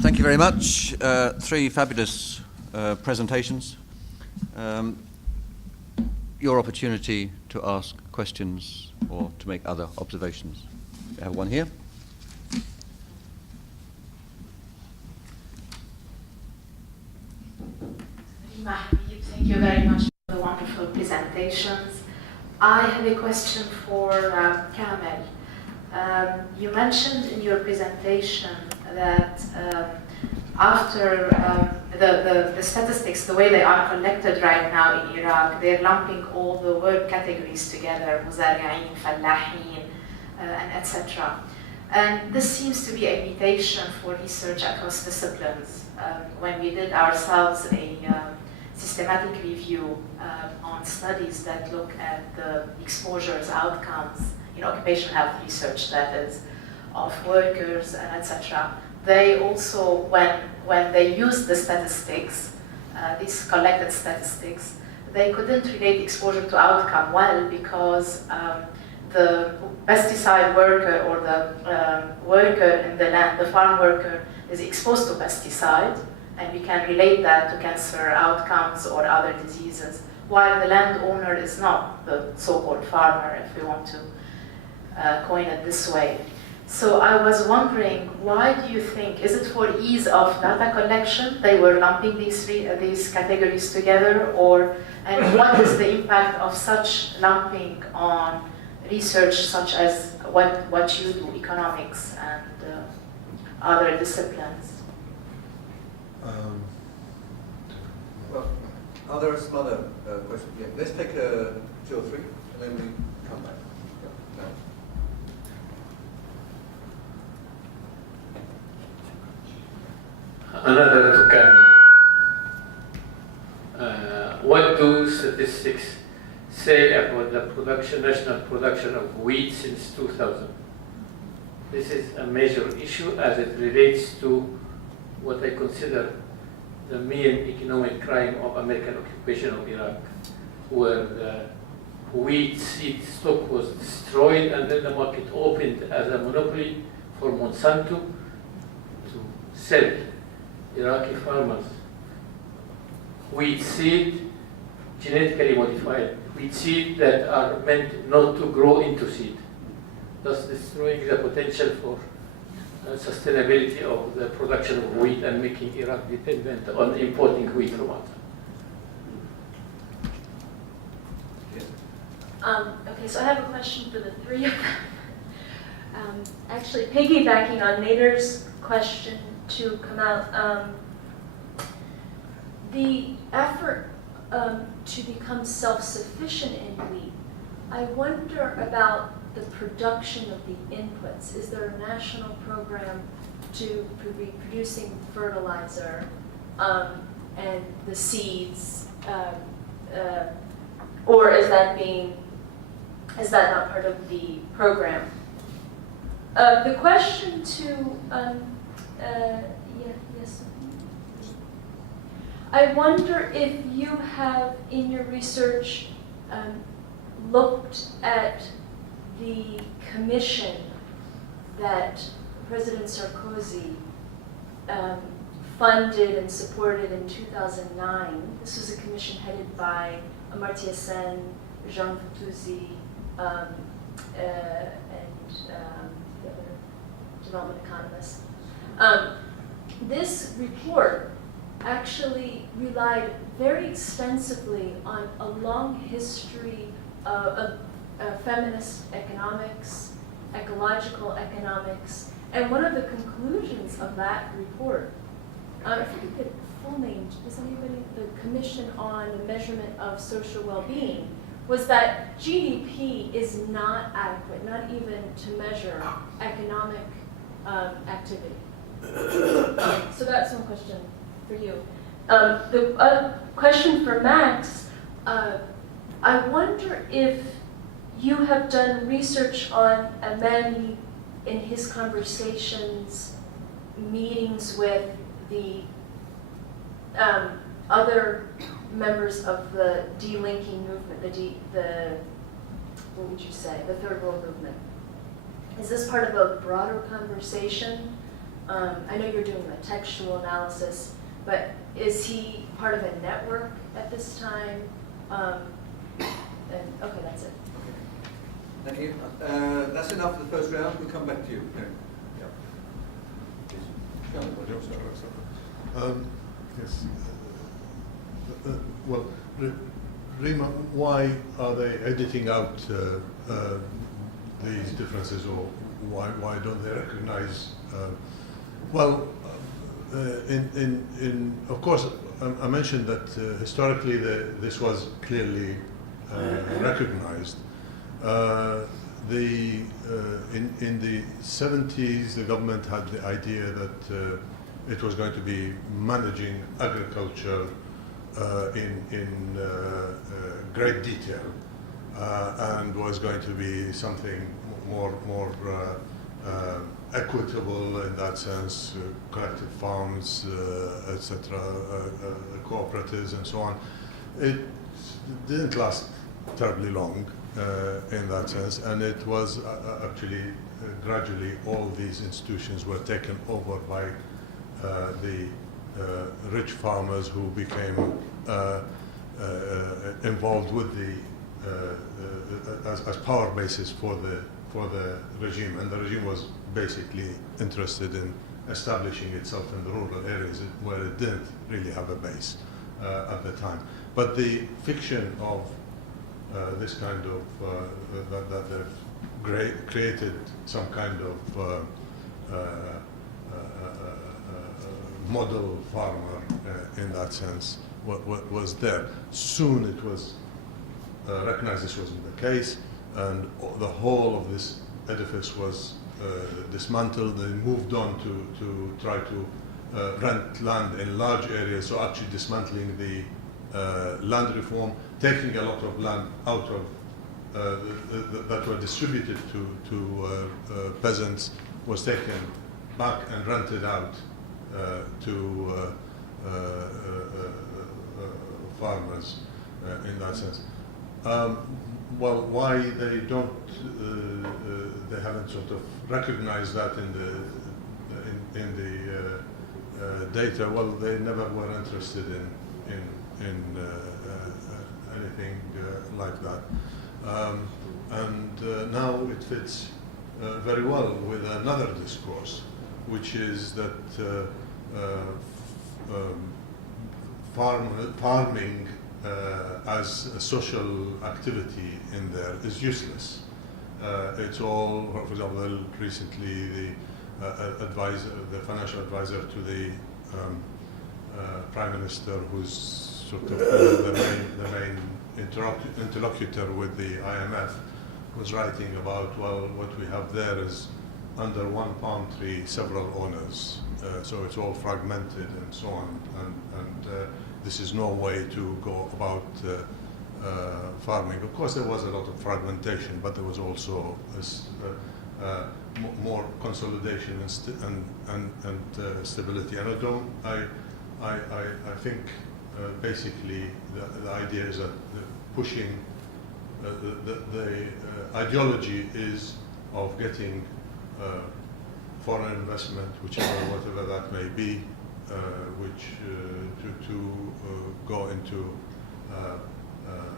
Thank you very much. Three fabulous presentations. Your opportunity to ask questions or to make other observations. We have one here. Mahdi, thank you very much for the wonderful presentations. I have a question for Kamil. You mentioned in your presentation that after the statistics, the way they are collected right now in Iraq, they're lumping all the work categories together, مزارعين, فلاحين, and etc. And this seems to be a limitation for research across disciplines. When we did ourselves a systematic review on studies that look at the exposures, outcomes, in occupational health research, that is, of workers and etc. They also, when they used the statistics, these collected statistics, they couldn't relate exposure to outcome well because the pesticide worker or the worker in the land, the farm worker, is exposed to pesticide, and we can relate that to cancer outcomes or other diseases, while the landowner is not the so-called farmer, if we want to coin it this way. So I was wondering, why do you think, is it for ease of data collection, they were lumping these categories together, and what is the impact of such lumping on research such as what you do, economics and other disciplines? Well, are there some other questions? Yeah, let's take 2 or 3, and then we come back. Yeah, no. Another to Kamil. What do statistics say about the national production of wheat since 2000? This is a major issue as it relates to what I consider the main economic crime of American occupation of Iraq, where the wheat seed stock was destroyed and then the market opened as a monopoly for Monsanto to sell Iraqi farmers wheat seed, genetically modified wheat seed that are meant not to grow into seed, thus destroying the potential for sustainability of the production of wheat and making Iraq dependent on importing wheat from outside. Okay, so I have a question for the three of them. Actually, piggybacking on Nader's question to Kamil, the effort to become self-sufficient in wheat, I wonder about the production of the inputs. Is there a national program to be producing fertilizer and the seeds, or is that not part of the program? The question to yes. I wonder if you have in your research looked at the commission that President Sarkozy funded and supported in 2009. This was a commission headed by Amartya Sen, Jean Fatouzzi, and the other development economist. This report actually relied very extensively on a long history of feminist economics, ecological economics, and one of the conclusions of that report, I forget the full name, does anybody, the Commission on the Measurement of Social Well-Being, was that GDP is not adequate, not even to measure economic activity. So that's one question for you. The question for Max, I wonder if you have done research on Mahdi in his conversations, meetings with the other members of the delinking movement, what would you say, the Third World Movement. Is this part of a broader conversation I know you're doing the textual analysis, but is he part of a network at this time? And okay, that's it. Thank you. That's enough for the first round. We'll come back to you. Yeah. Kamil, what do you want to say? Yes. Well, Raymond, why are they editing out these differences, or why don't they recognize? Well, of course, I mentioned that historically this was clearly recognized. In the 70s, the government had the idea that it was going to be managing agriculture in great detail, and was going to be something more equitable in that sense, collective farms, etc., cooperatives, and so on. It didn't last terribly long in that sense, and it was actually gradually all these institutions were taken over by the rich farmers who became involved with the as power bases for the regime, and the regime was basically interested in establishing itself in the rural areas where it didn't really have a base at the time. But the fiction of this kind of that they've created some kind of model farmer in that sense what was there. Soon it was recognized this wasn't the case, and the whole of this edifice was dismantled. They moved on to try to rent land in large areas, so actually dismantling the land reform, taking a lot of land out of that were distributed to peasants, was taken back and rented out to farmers in that sense. Well, why they don't, they haven't sort of recognized that in the data. Well, they never were interested in anything like that, and now it fits very well with another discourse, which is that farming as a social activity in there is useless. It's all, for example, recently the financial advisor to the Prime Minister, who's sort of the main interlocutor with the IMF, was writing about, well, what we have there is under one palm tree, several owners. So it's all fragmented and so on, and this is no way to go about farming. Of course, there was a lot of fragmentation, but there was also this, more consolidation and stability. And I think basically the idea is that pushing the ideology is of getting foreign investment, whatever that may be, which to go into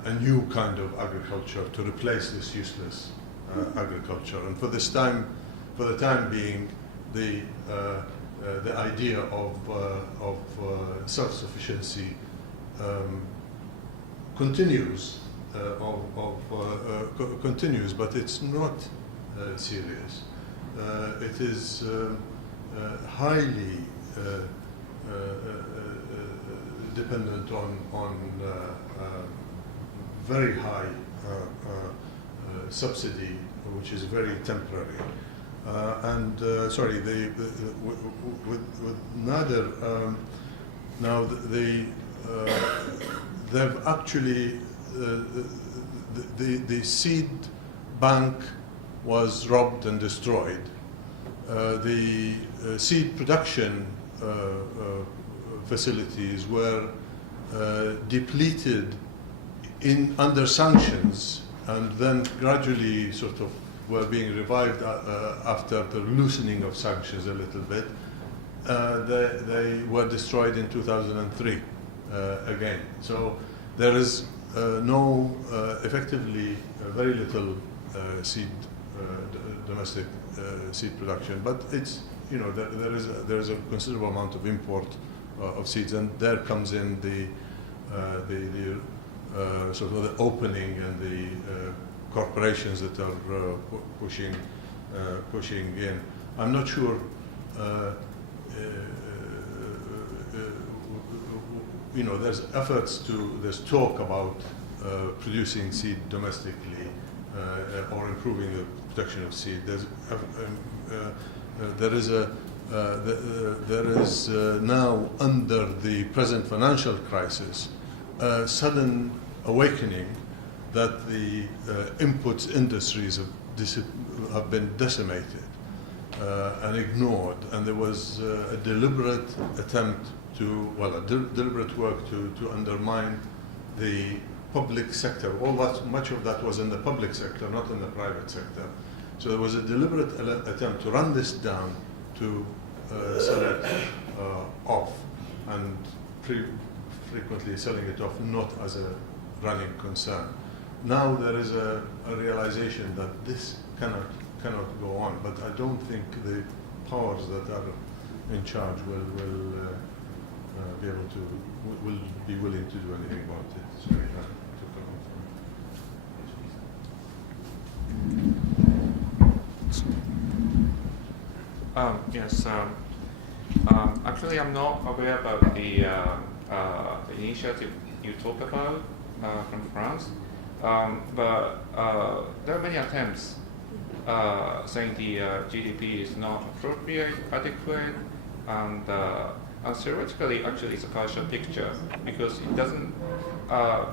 a new kind of agriculture to replace this useless agriculture. And for the time being, the idea of self-sufficiency continues, continues, but it's not serious. It is highly dependent on very high subsidy, which is very temporary. Sorry, with Nader, now they've actually the seed bank was robbed and destroyed. The seed production facilities were depleted under sanctions, and then gradually sort of were being revived after the loosening of sanctions a little bit, they were destroyed in 2003 again. So there is effectively very little domestic seed production, but it's, there is a considerable amount of import of seeds, and there comes in the sort of the opening and the corporations that are pushing in. I'm not sure. There's talk about producing seed domestically or improving the production of seed. There is now, under the present financial crisis, a sudden awakening that the inputs industries have been decimated and ignored, and there was a deliberate attempt deliberate work to undermine the public sector. Much of that was in the public sector, not in the private sector. So there was a deliberate attempt to run this down, to sell it off, and frequently selling it off not as a running concern. Now there is a realization that this cannot go on, but I don't think the powers that are in charge will be willing to do anything about it. Sorry, Yes. Actually, I'm not aware about the initiative you talk about from France, but there are many attempts saying the GDP is not appropriate, adequate, and theoretically, actually, it's a partial picture because it doesn't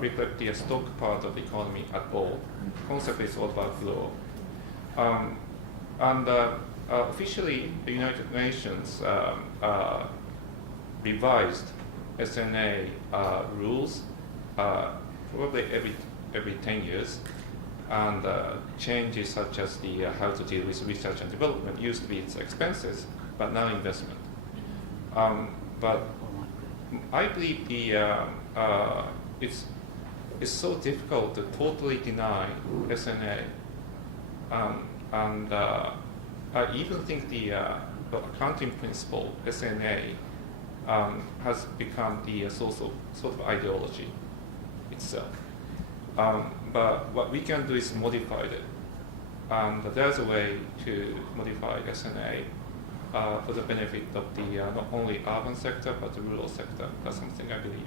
reflect the stock part of the economy at all. The concept is overflow. Officially, the United Nations revised SNA rules probably every 10 years, and changes such as the how to deal with research and development used to be its expenses, but now investment. But I believe it's so difficult to totally deny SNA, I even think the accounting principle SNA has become the source of sort of ideology itself. But what we can do is modify it, and there's a way to modify SNA for the benefit of the not only urban sector but the rural sector. That's something I believe.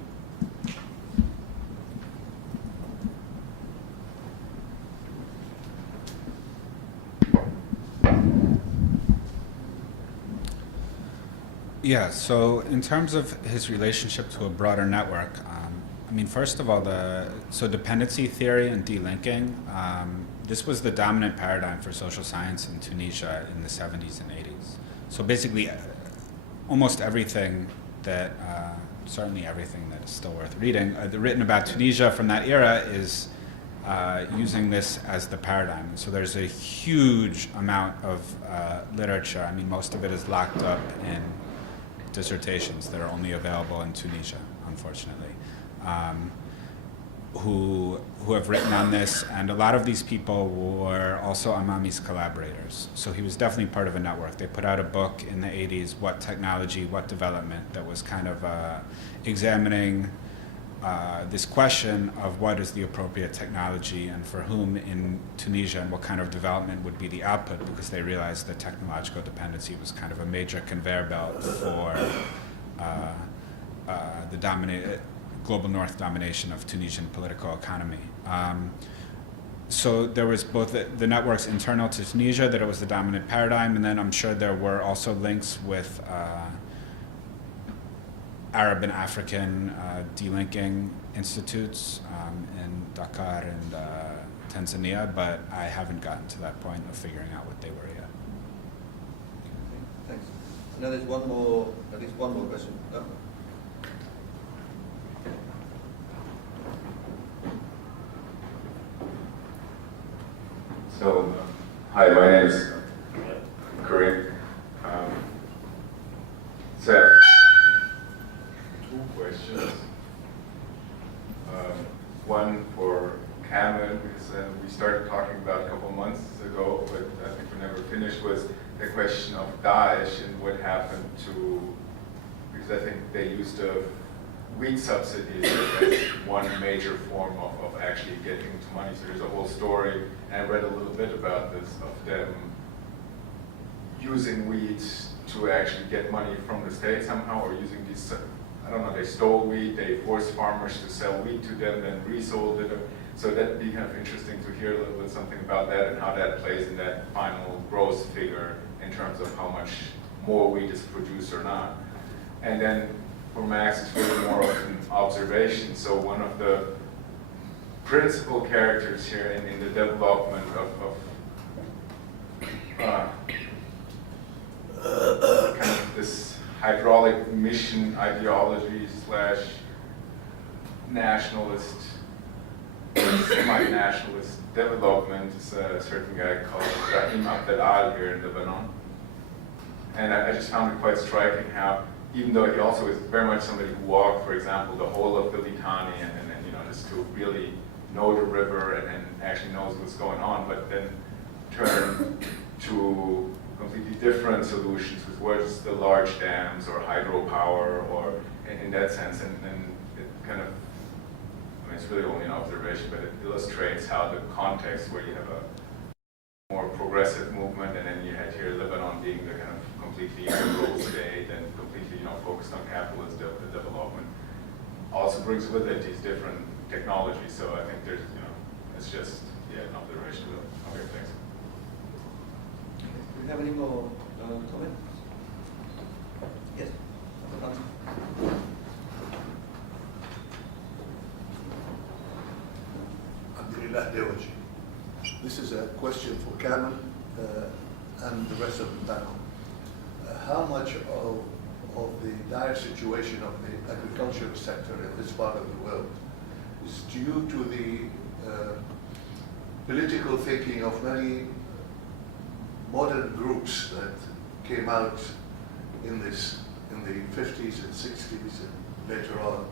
Yeah, so in terms of his relationship to a broader network, first of all, dependency theory and delinking, this was the dominant paradigm for social science in Tunisia in the 70s and 80s. So basically, almost everything certainly everything that is still worth reading, written about Tunisia from that era is using this as the paradigm. So there's a huge amount of literature. most of it is locked up in dissertations that are only available in Tunisia, unfortunately, who have written on this, and a lot of these people were also Amami's collaborators. So he was definitely part of a network. They put out a book in the 80s, What Technology, What Development, that was kind of examining this question of what is the appropriate technology and for whom in Tunisia, and what kind of development would be the output, because they realized that technological dependency was kind of a major conveyor belt for the global north domination of Tunisian political economy. So there was both the networks internal to Tunisia, that it was the dominant paradigm, and then I'm sure there were also links with Arab and African delinking institutes in Dakar and Tanzania, but I haven't gotten to that point of figuring out what they were yet. Thanks. Now there's at least one more question. No? So, hi, my name is Kareem. So I have two questions. One for Kamil, because we started talking about a couple months ago, but I think we never finished, was the question of Daesh and what happened to, because I think they used wheat subsidies as one major form of actually getting to money. So there's a whole story, and I read a little bit about this, of them using wheat to actually get money from the state somehow, or using these, I don't know, they stole wheat, they forced farmers to sell wheat to them, then resold it. So that'd be kind of interesting to hear a little bit something about that and how that plays in that final gross figure in terms of how much more wheat is produced or not. And then for Max, it's really more of an observation. So one of the principal characters here in the development of kind of this hydraulic mission ideology / nationalist, semi-nationalist development is a certain guy called Raymond here in Lebanon. And I just found it quite striking how, even though he also is very much somebody who walked, for example, the whole of the Litani and you know, just to really know the river and actually knows what's going on, but then turn to completely different solutions, which was the large dams or hydropower, or in that sense, and it kind of, I mean, it's really only an observation, but it illustrates how the context where you have a more progressive movement, and then you had here Lebanon being the kind of completely liberal state and completely, you know, focused on capitalist development, also brings with it these different technologies. So I think there's, you know, it's just, yeah, an observation. Okay, thanks. Do you have any more comments? Yes. This is a question for Kamil and the rest of the panel. How much of the dire situation of the agricultural sector in this part of the world is due to the political thinking of many modern groups that came out in the 50s and 60s and later on,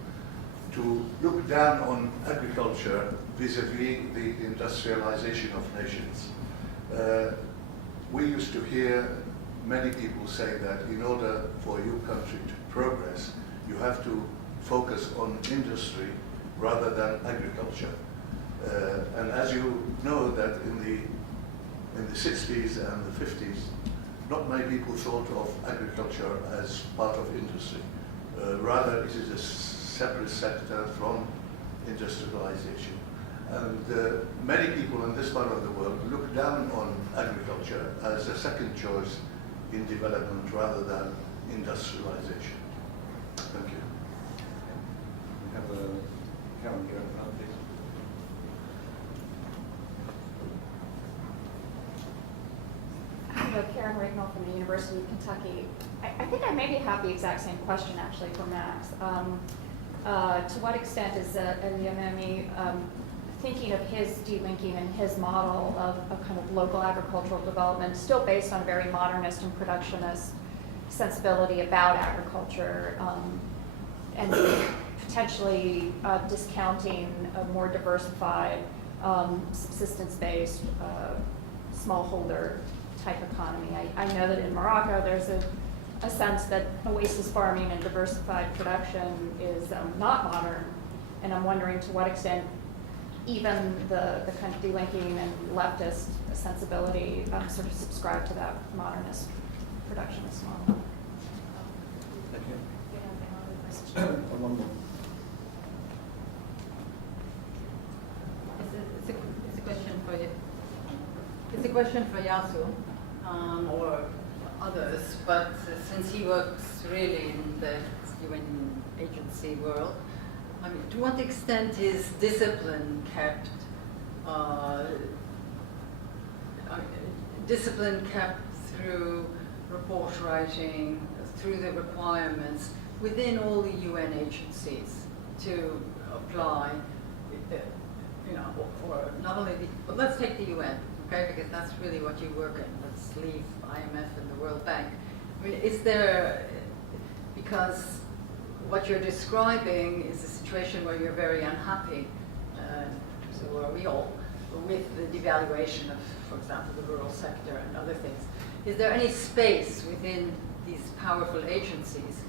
to look down on agriculture vis-a-vis the industrialization of nations? We used to hear many people say that in order for your country to progress, you have to focus on industry rather than agriculture. And as you know, that in the 60s and the 50s, not many people thought of agriculture as part of industry. Rather, it is a separate sector from industrialization. And many people in this part of the world look down on agriculture as a second choice in development rather than industrialization. Thank you. We have a Karen here in front, please. Hello, Karen Raymond from the University of Kentucky. I think I maybe have the exact same question actually for Max. To what extent is El-Yemeni thinking of his delinking and his model of kind of local agricultural development still based on a very modernist and productionist sensibility about agriculture, and potentially discounting a more diversified, subsistence-based, smallholder type economy? I know that in Morocco there's a sense that oasis farming and diversified production is not modern, and I'm wondering to what extent even the kind of delinking and leftist sensibility sort of subscribe to that modernist productionist model. Thank you. Yeah, One more. It's a question for you. It's a question for Yasu or others, but since he works really in the UN agency world, I mean, to what extent is discipline kept through report writing, through the requirements within all the UN agencies to apply, you know, or not only but let's take the UN, okay, because that's really what you work in. Let's leave IMF and the World Bank. I mean, is there because what you're describing is a situation where you're very unhappy, so are we all, with the devaluation of, for example, the rural sector and other things. Is there any space within these powerful agencies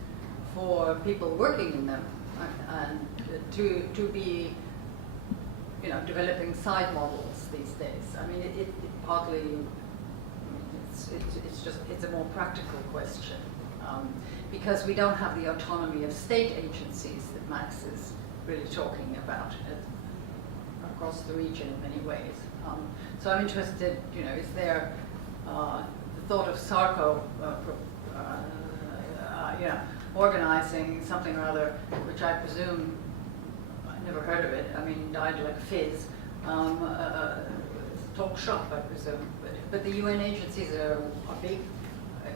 for people working in them and to be, you know, developing side models these days? I mean, it partly, I mean, it's a more practical question, because we don't have the autonomy of state agencies that Max is really talking about across the region in many ways. So I'm interested, you know, is there the thought of Sarko, you know, organizing something or other, which I presume, I never heard of it, I mean, died like fizz, talk shop, I presume. But the UN agencies are big.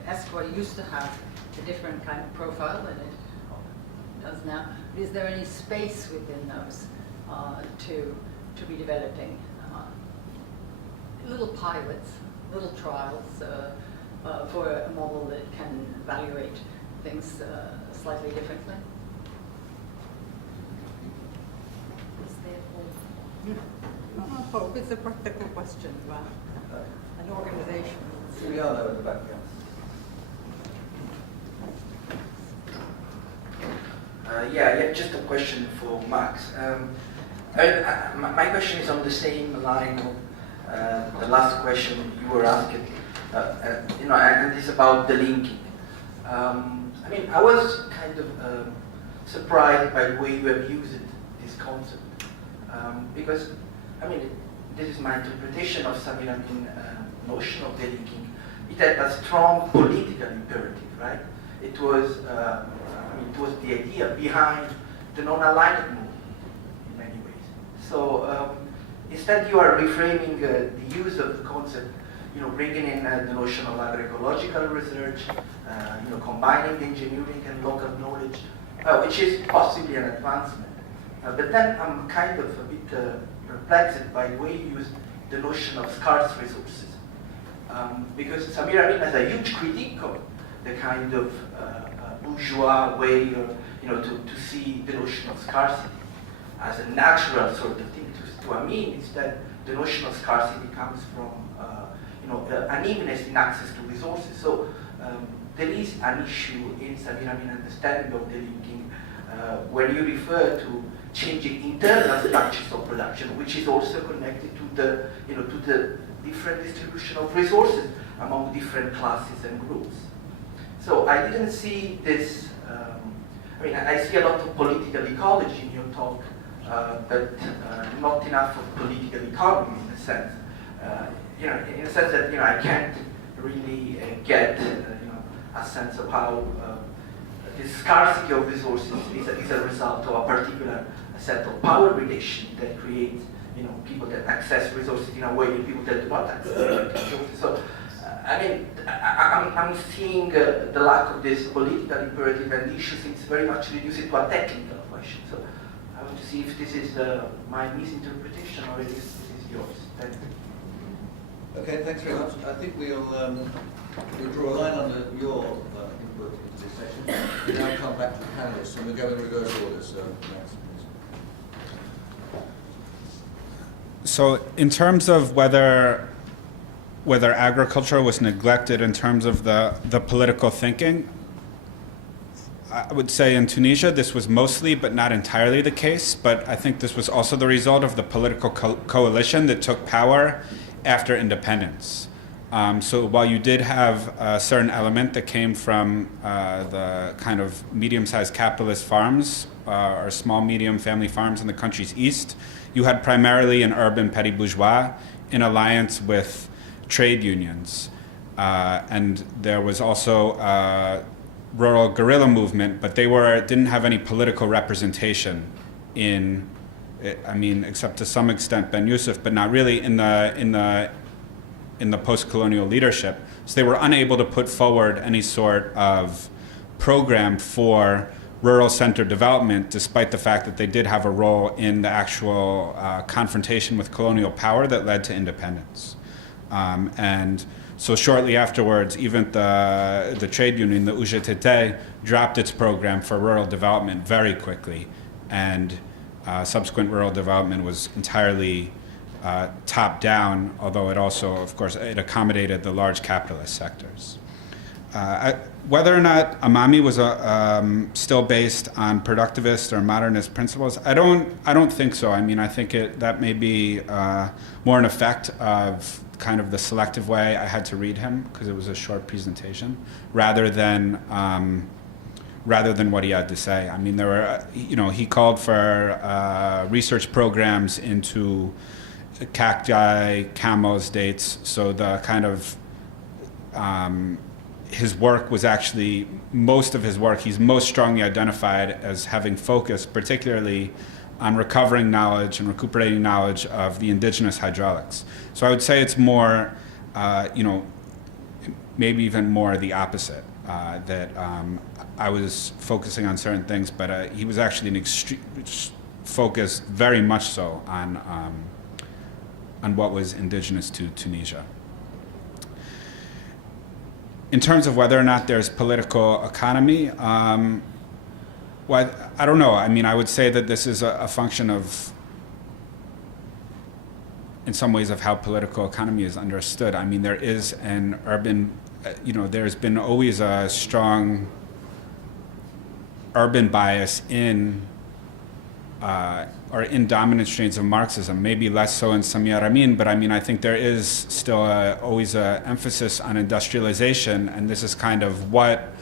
ESCWA used to have a different kind of profile than it does now. But is there any space within those to be developing little pilots, little trials for a model that can evaluate things slightly differently? Hope it's a practical question about an organization. Juliana at the back, Yeah, just a question for Max. My question is on the same line of the last question you were asking, you know, and it's about the linking. I mean, I was kind of surprised by the way you have used this concept, because, I mean, this is my interpretation of Samir Amin's notion of the linking. It had a strong political imperative, right? It was, it was the idea behind the non-aligned movement in many ways. So instead, you are reframing the use of the concept, you know, bringing in the notion of agroecological research, you know, combining the engineering and local knowledge, which is possibly an advancement. But then I'm kind of a bit perplexed by the way you use the notion of scarce resources. Because Samir Amin has a huge critique of the kind of bourgeois way, you know, to see the notion of scarcity as a natural sort of thing. To Amin, instead, the notion of scarcity comes from, you know, unevenness in access to resources. So there is an issue in Samir Amin's understanding of the linking when you refer to changing internal structures of production, which is also connected to the, you know, to the different distribution of resources among different classes and groups. So I didn't see this, I mean, I see a lot of political ecology in your talk, but not enough of political economy in a sense. You know, in a sense that, you know, I can't really get, you know, a sense of how the scarcity of resources is a result of a particular set of power relations that create, you know, people that access resources in a way and people that do not access resources. So, I mean, I'm seeing the lack of this political imperative, and the issue seems very much reduced to a technical question. So, I want to see if this is my misinterpretation or if this is yours. Thank you. Okay, thanks very much. I think we'll draw a line under your input into this session. We now come back to the panelists, and we'll go in reverse order. So, next, please. So in terms of whether agriculture was neglected in terms of the political thinking, I would say in Tunisia this was mostly but not entirely the case, but I think this was also the result of the political coalition that took power after independence. So while you did have a certain element that came from the kind of medium-sized capitalist farms or small, medium family farms in the country's east, you had primarily an urban petty bourgeois in alliance with trade unions. And there was also a rural guerrilla movement, but they didn't have any political representation in, I mean, except to some extent Ben Yusuf, but not really in the post-colonial leadership. So they were unable to put forward any sort of program for rural-centered development, despite the fact that they did have a role in the actual confrontation with colonial power that led to independence. And So shortly afterwards, even the trade union, the UGTT, dropped its program for rural development very quickly, and subsequent rural development was entirely top-down, although it also, of course, it accommodated the large capitalist sectors. Whether or not Amami was still based on productivist or modernist principles, I don't think so. I mean, I think that may be more an effect of kind of the selective way I had to read him, because it was a short presentation, rather than what he had to say. I mean, there were, he called for research programs into cacti, camels, dates. So the kind of his work was actually, most of his work, he's most strongly identified as having focused particularly on recovering knowledge and recuperating knowledge of the indigenous hydraulics. So I would say it's more, maybe even more the opposite, that I was focusing on certain things, but he was actually focused very much so on what was indigenous to Tunisia. In terms of whether or not there's political economy, well, I don't know. I mean, I would say that this is a function of, in some ways, of how political economy is understood. I mean, there is an urban, there's been always a strong urban bias in dominant strains of Marxism, maybe less so in Samia Ramin, but I mean, I think there is still always an emphasis on industrialization, and this is kind of what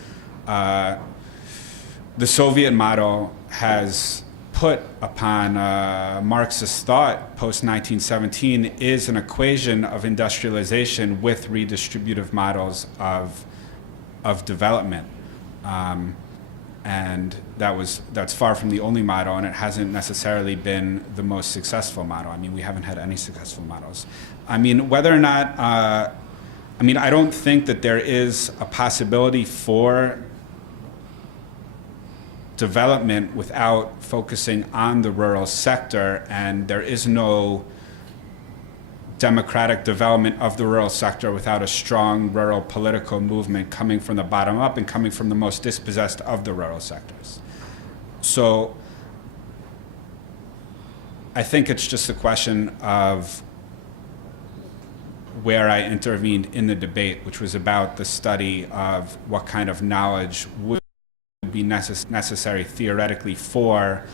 the Soviet model has put upon Marxist thought post-1917 is an equation of industrialization with redistributive models of development. And that's far from the only model, and it hasn't necessarily been the most successful model. I mean, we haven't had any successful models. I mean, whether or not, I don't think that there is a possibility for development without focusing on the rural sector, and there is no democratic development of the rural sector without a strong rural political movement coming from the bottom up and coming from the most dispossessed of the rural sectors. So I think it's just a question of where I intervened in the debate, which was about the study of what kind of knowledge would be necessary theoretically for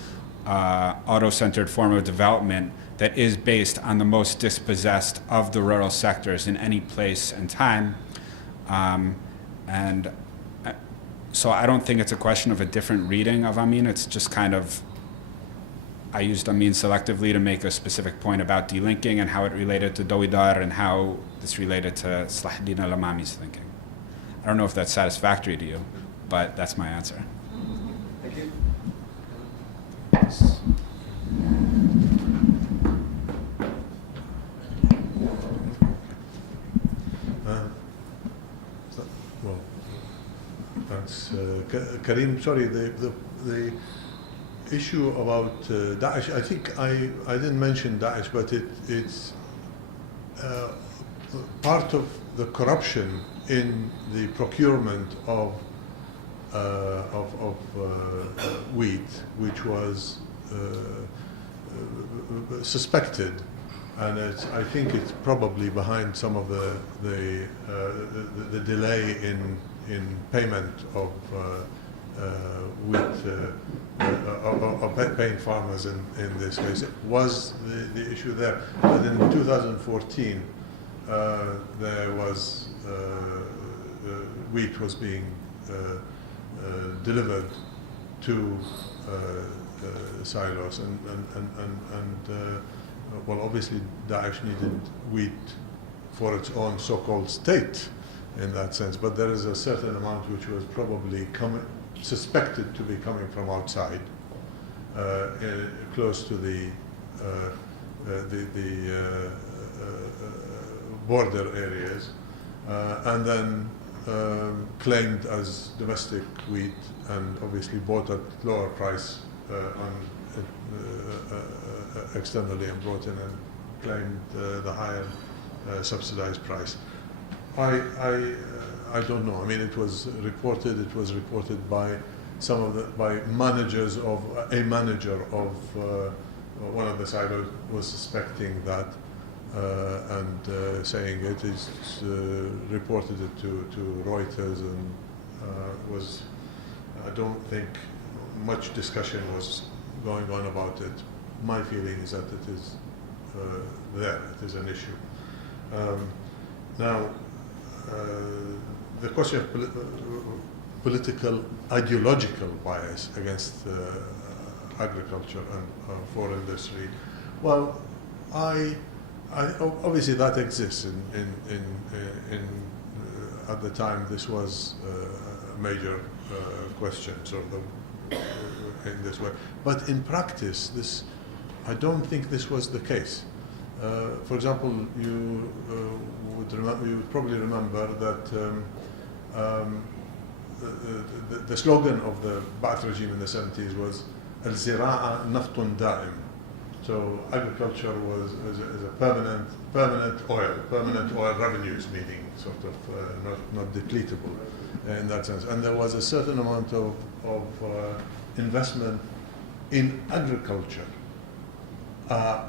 auto-centered form of development that is based on the most dispossessed of the rural sectors in any place and time. And so I don't think it's a question of a different reading of Amin. It's just kind of, I used Amin selectively to make a specific point about delinking and how it related to Dawidar and how this related to Salahuddin al-Amami's thinking. I don't know if that's satisfactory to you, but that's my answer. Thank you. Thanks. Karim, sorry, the issue about Daesh, I think I didn't mention Daesh, but it's part of the corruption in the procurement of wheat, which was suspected, and I think it's probably behind some of the delay in payment of wheat, of paying farmers in this case. It was the issue there. But in 2014, there was wheat was being delivered to silos, and well, obviously Daesh needed wheat for its own so-called state in that sense, but there is a certain amount which was probably suspected to be coming from outside, close to the border areas, and then claimed as domestic wheat, and obviously bought at lower price externally, and brought in and claimed the higher subsidized price. I don't know. I mean, it was reported. It was reported by by managers of a manager of one of the silos was suspecting that and saying it is reported it to Reuters and was. I don't think much discussion was going on about it. My feeling is that it is there. It is an issue. Now, the question of political, ideological bias against agriculture and foreign industry, well, I obviously that exists. At the time, this was a major question, sort of in this way. But in practice, I don't think this was the case. For example, you would probably remember that the slogan of the Ba'ath regime in the 70s was "Al-Zira'a naftun da'im." So agriculture was as a permanent oil revenues, meaning sort of not depletable in that sense. And there was a certain amount of investment in agriculture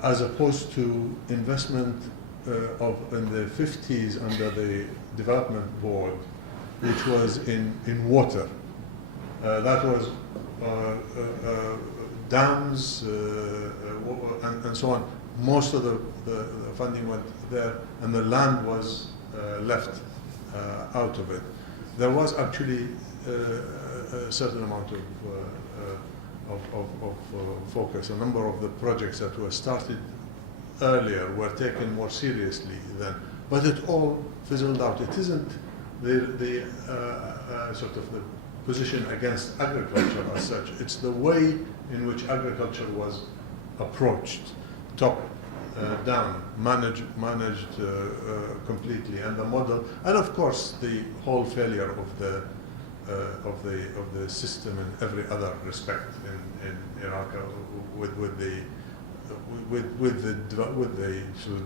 as opposed to investment in the 50s under the development board, which was in water. That was dams and so on. Most of the funding went there, and the land was left out of it. There was actually a certain amount of focus. A number of the projects that were started earlier were taken more seriously then, but it all fizzled out. It isn't the sort of the position against agriculture as such. It's the way in which agriculture was approached, top down, managed completely, and the model, and of course the whole failure of the system in every other respect in Iraq, with the sort of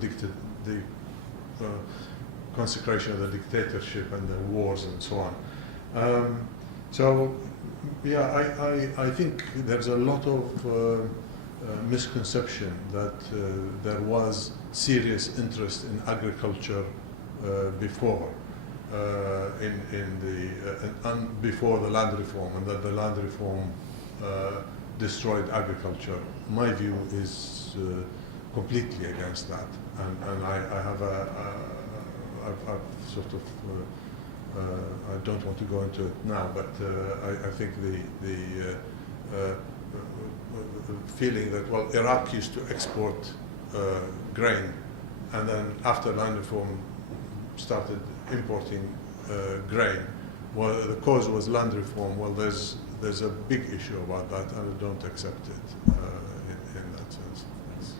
the consecration of the dictatorship and the wars and so on. So, yeah, I think there's a lot of misconception that there was serious interest in agriculture before before the land reform, and that the land reform destroyed agriculture. My view is completely against that, and I have I've sort of I don't want to go into it now, but I think the feeling that, well, Iraq used to export grain, and then after land reform started importing grain. Well, the cause was land reform. Well, there's a big issue about that, and I don't accept it in that sense. Thanks.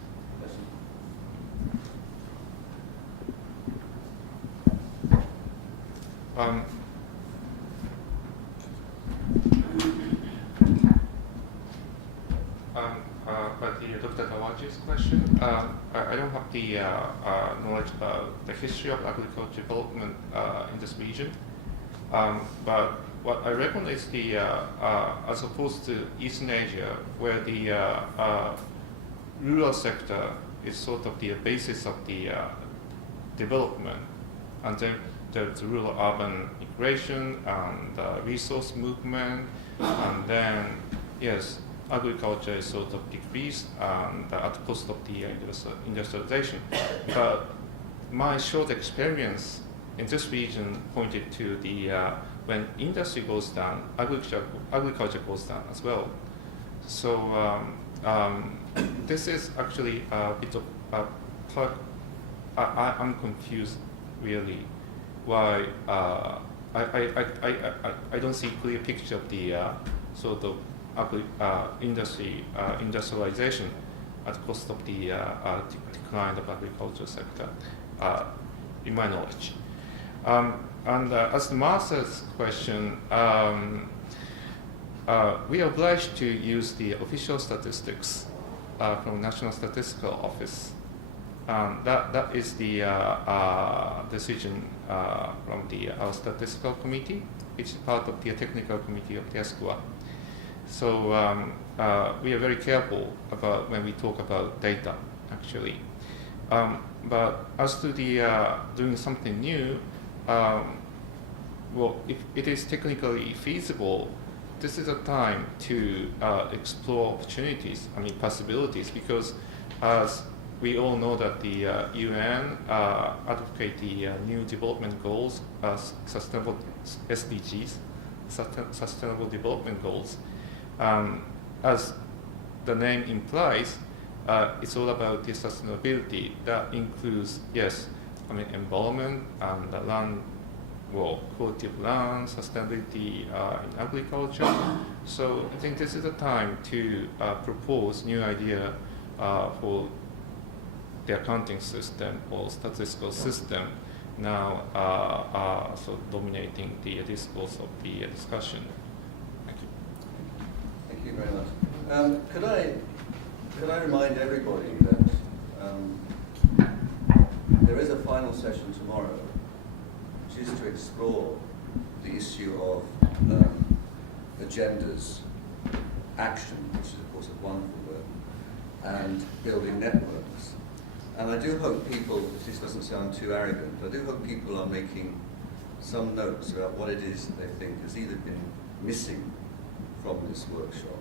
But Dr. Tawaji's question, I don't have the knowledge about the history of agriculture development in this region, but what I reckon is as opposed to Eastern Asia, where the rural sector is sort of the basis of the development, and then there's rural-urban migration and resource movement, and then, yes, agriculture is sort of decreased at the cost of the industrialization. But my short experience in this region pointed to the when industry goes down, agriculture goes down as well. So this is actually a bit of I'm confused really why I don't see a clear picture of the sort of industrialization at the cost of the decline of agriculture sector, in my knowledge. And as the master's question, we are obliged to use the official statistics from National Statistical Office That is the decision from our statistical committee, which is part of the technical committee of the JStor. So we are very careful about when we talk about data, actually. But as to the doing something new, well, if it is technically feasible, this is a time to explore opportunities, possibilities, because as we all know that the UN advocate the new development goals, sustainable SDGs, sustainable development goals. As the name implies, it's all about the sustainability. That includes, yes, environment and the land, well, quality of land, sustainability in agriculture. So I think this is a time to propose new idea for the accounting system or statistical system now so dominating the discourse of the discussion. Thank you. Thank you very much. Could I remind everybody that there is a final session tomorrow, which is to explore the issue of agendas, action, which is of course a wonderful word, and building networks. And I do hope people, if this doesn't sound too arrogant, I do hope people are making some notes about what it is that they think has either been missing from this workshop,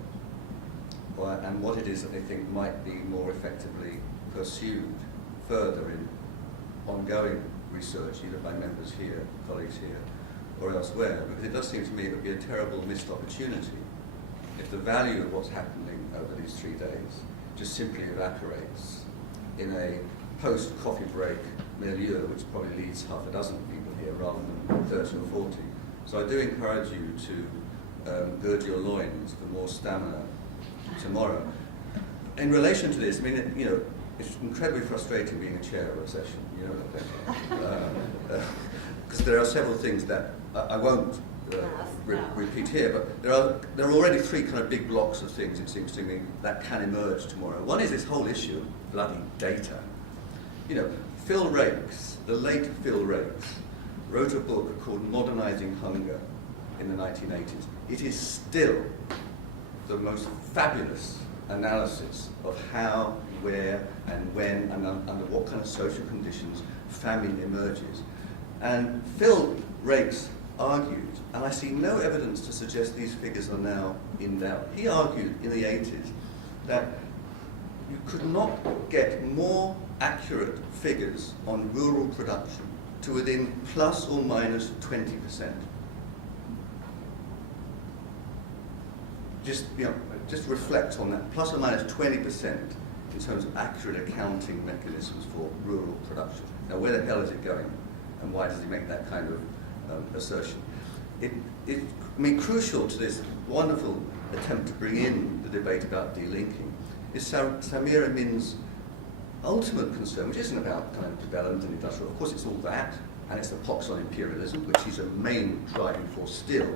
and what it is that they think might be more effectively pursued further in ongoing research, either by members here, colleagues here, or elsewhere. Because it does seem to me it would be a terrible missed opportunity if the value of what's happening over these 3 days just simply evaporates in a post-coffee break milieu, which probably leads half a dozen people here rather than 30 or 40. So I do encourage you to gird your loins for more stamina tomorrow. In relation to this, it's incredibly frustrating being a chair of a session, you know that, because there are several things that I won't repeat here, but there are already 3 kind of big blocks of things, it seems to me, that can emerge tomorrow. One is this whole issue of bloody data. Phil Rakes, the late Phil Rakes, wrote a book called Modernizing Hunger in the 1980s. It is still the most fabulous analysis of how, where, and when, and under what kind of social conditions famine emerges. And Phil Rakes argued, and I see no evidence to suggest these figures are now in doubt. He argued in the 80s that you could not get more accurate figures on rural production to within plus or minus 20%. Just reflect on that, plus or minus 20% in terms of accurate accounting mechanisms for rural production. Now, where the hell is it going, and why does he make that kind of assertion? Crucial to this wonderful attempt to bring in the debate about delinking is Samir Amin's ultimate concern, which isn't about kind of development and industrial. Of course, it's all that, and it's the pox on imperialism, which he's a main driving force still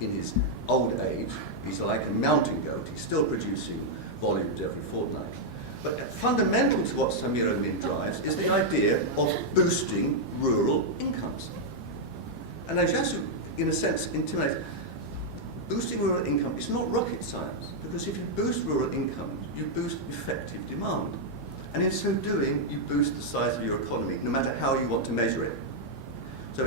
in his old age. He's like a mountain goat. He's still producing volumes every fortnight. But fundamental to what Samir Amin drives is the idea of boosting rural incomes. And Jasu, in a sense, intimates boosting rural income is not rocket science, because if you boost rural income, you boost effective demand. And in so doing, you boost the size of your economy, no matter how you want to measure it. So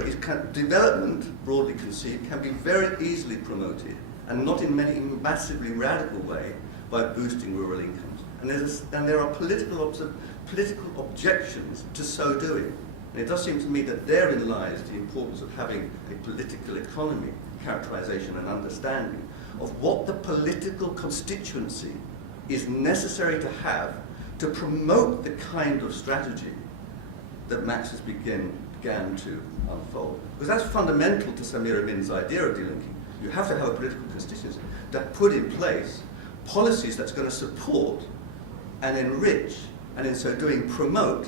development, broadly conceived, can be very easily promoted, and not in many massively radical way, by boosting rural incomes. And there are political objections to so doing. And it does seem to me that therein lies the importance of having a political economy characterization and understanding of what the political constituency is necessary to have to promote the kind of strategy that Max has began to unfold. Because that's fundamental to Samir Amin's idea of delinking. You have to have a political constituency that put in place policies that's going to support and enrich, and in so doing promote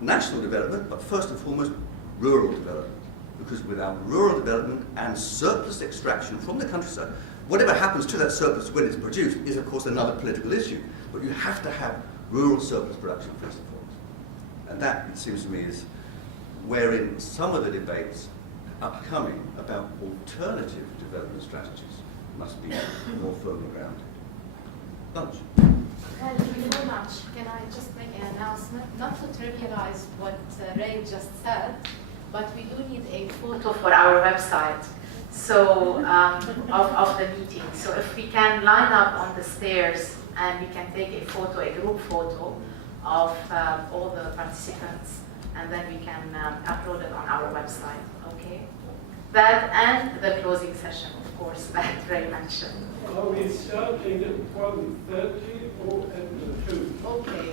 national development, but first and foremost rural development. Because without rural development and surplus extraction from the countryside, whatever happens to that surplus when it's produced is of course another political issue. But you have to have rural surplus production first and foremost. And that, it seems to me, is wherein some of the debates upcoming about alternative development strategies must be more firmly grounded. Lunch. Well, thank you very much. Can I just make an announcement? Not to trivialize what Ray just said, but we do need a photo For our website, so of the meeting. So if we can line up on the stairs and we can take a photo, a group photo of all the participants, and then we can upload it on our website. Okay. That and the closing session, of course, that Ray mentioned. Are we starting at 1:30 or at 2? Okay.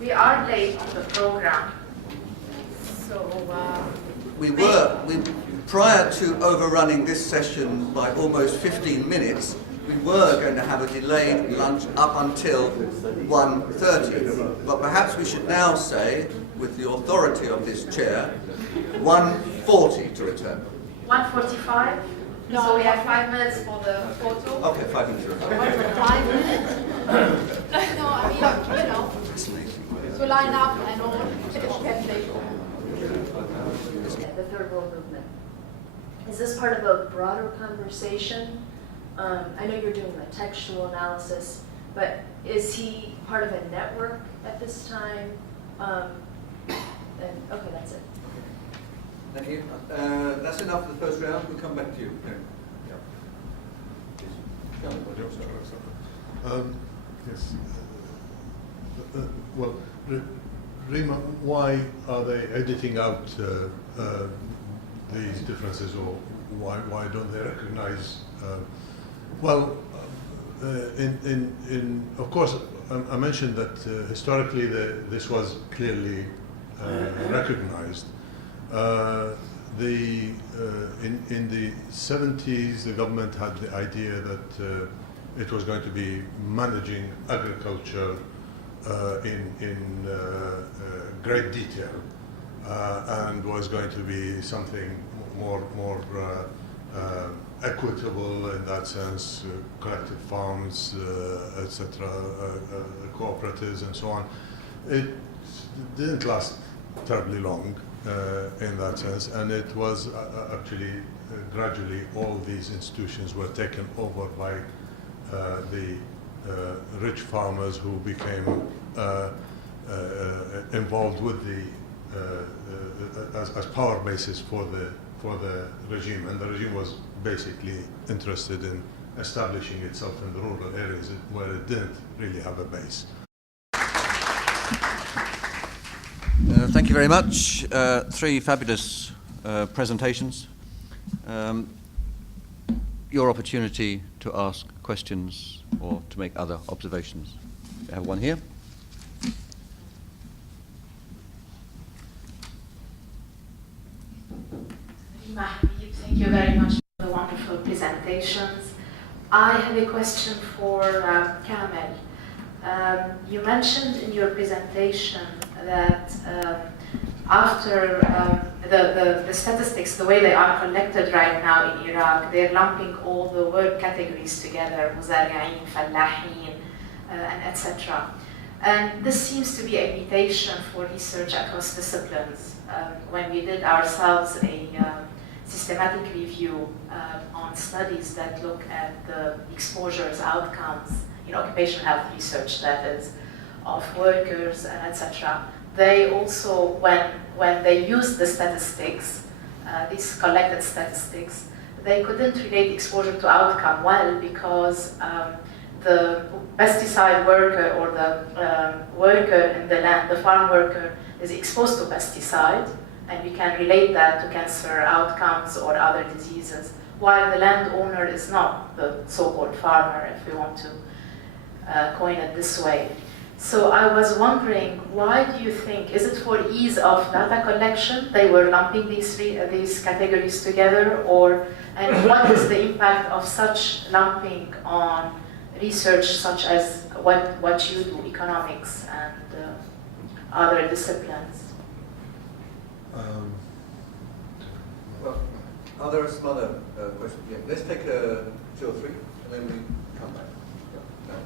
We are late on the program. So prior to overrunning this session by almost 15 minutes, we were going to have a delayed lunch up until 1:30. But perhaps we should now say, with the authority of this chair, 1:40 to return. 1:45? No, so we have 5 minutes for the photo? Okay, 5 minutes to return. 5 minutes? No, I mean, you know, to line up and all, get late. The third world movement. Is this part of a broader conversation? I know you're doing a textual analysis, but is he part of a network at this time? And okay, that's it. Thank you. That's enough for the first round. We'll come back to you. Yes. Well, Raymond, why are they editing out these differences, or why don't they recognize? Of course, I mentioned that historically this was clearly recognized. In the 70s, the government had the idea that it was going to be managing agriculture in great detail, and was going to be something more equitable in that sense, collective farms, etc., cooperatives, and so on. It didn't last terribly long in that sense, and it was actually gradually all these institutions were taken over by the rich farmers who became involved with the as power bases for the regime, and the regime was basically interested in establishing itself in the rural areas where it didn't really have a base. Thank you very much. 3 fabulous presentations. Your opportunity to ask questions or to make other observations. We have one here. Mahdi, thank you very much for the wonderful presentations. I have a question for Kamil. You mentioned in your presentation that after the statistics, the way they are collected right now in Iraq, they're lumping all the work categories together, مزارعين, فلاحين, and etc. And this seems to be a limitation for research across disciplines. When we did ourselves a systematic review on studies that look at the exposures, outcomes, in occupational health research, that is, of workers and etc. They also, when they used the statistics, these collected statistics, they couldn't relate exposure to outcome well because the pesticide worker or the worker in the land, the farm worker, is exposed to pesticide, and we can relate that to cancer outcomes or other diseases, while the landowner is not, the so-called farmer, if we want to coin it this way. So I was wondering, why do you think, is it for ease of data collection, they were lumping these categories together, and what is the impact of such lumping on research such as what you do, economics and other disciplines? Well, are there some other questions? Yeah, let's take 2 or 3, and then we come back. Yeah. No.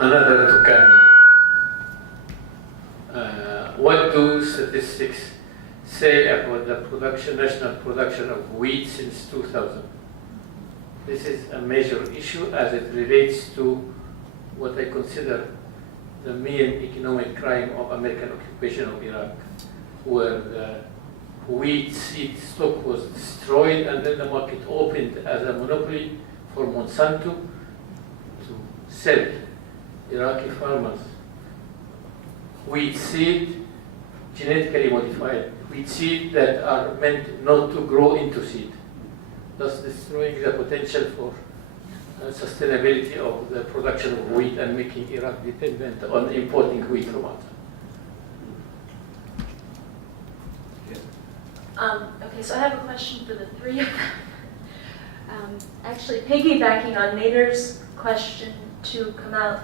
Another to Kamil. What do statistics say about the national production of wheat since 2000? This is a major issue as it relates to what I consider the main economic crime of American occupation of Iraq, where the wheat seed stock was destroyed and then the market opened as a monopoly for Monsanto to sell Iraqi farmers wheat seed, genetically modified wheat seed that are meant not to grow into seed, thus destroying the potential for sustainability of the production of wheat and making Iraq dependent on importing wheat from outside. Okay, so I have a question for the three of them. Actually, piggybacking on Nader's question to Kamil,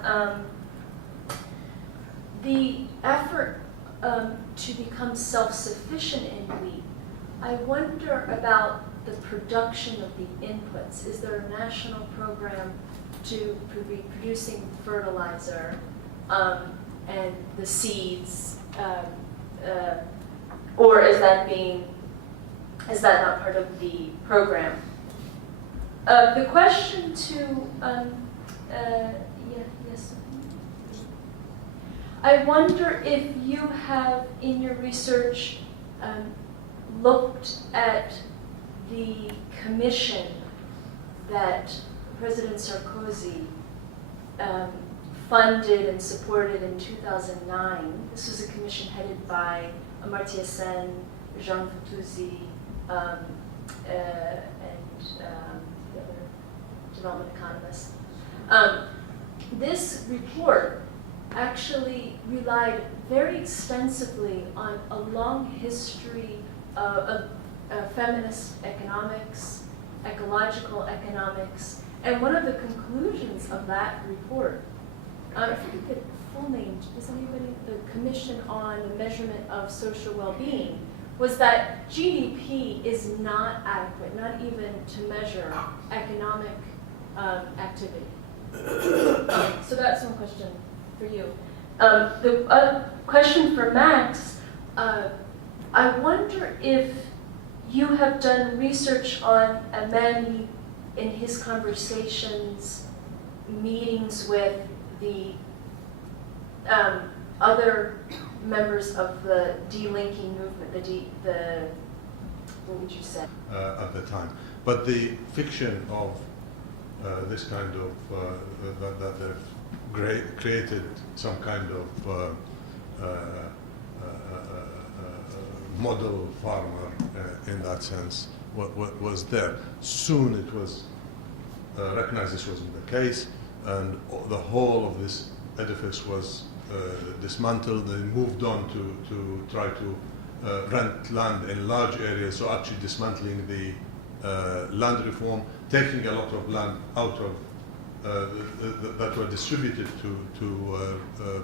the effort to become self-sufficient in wheat, I wonder about the production of the inputs. Is there a national program to be producing fertilizer and the seeds, or is that not part of the program? The question to yes. I wonder if you have in your research looked at the commission that President Sarkozy funded and supported in 2009. This was a commission headed by Amartya Sen, Jean Fatouzzi, and the other development economist. This report actually relied very extensively on a long history of feminist economics, ecological economics, and one of the conclusions of that report, I forget the full name, does anybody, the Commission on the Measurement of Social Well-Being, was that GDP is not adequate, not even to measure economic activity. So that's one question for you. The question for Max, I wonder if you have done research on Mahdi in his conversations, meetings with the other members of the delinking movement, what would you say? At the time. But the fiction of this kind of, that they've created some kind of model farmer in that sense was there. Soon it was recognized this wasn't the case, and the whole of this edifice was dismantled. They moved on to try to rent land in large areas, so actually dismantling the land reform, taking a lot of land out of that were distributed to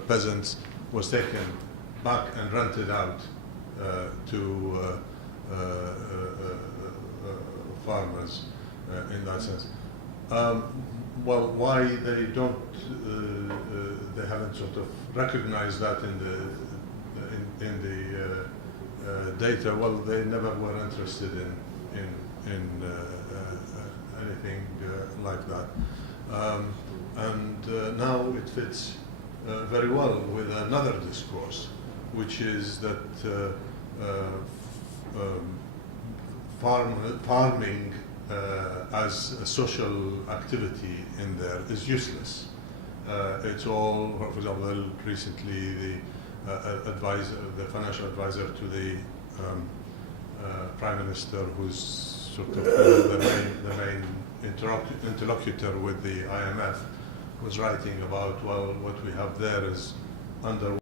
peasants, was taken back and rented out to farmers in that sense. Well, why they don't, they haven't sort of recognized that in the data. Well, they never were interested in anything like that. And now it fits very well with another discourse, which is that farming as a social activity in there is useless. It's all, for example, recently the financial advisor to the Prime Minister, who's sort of the main interlocutor with the IMF, was writing about, well, what we have there is under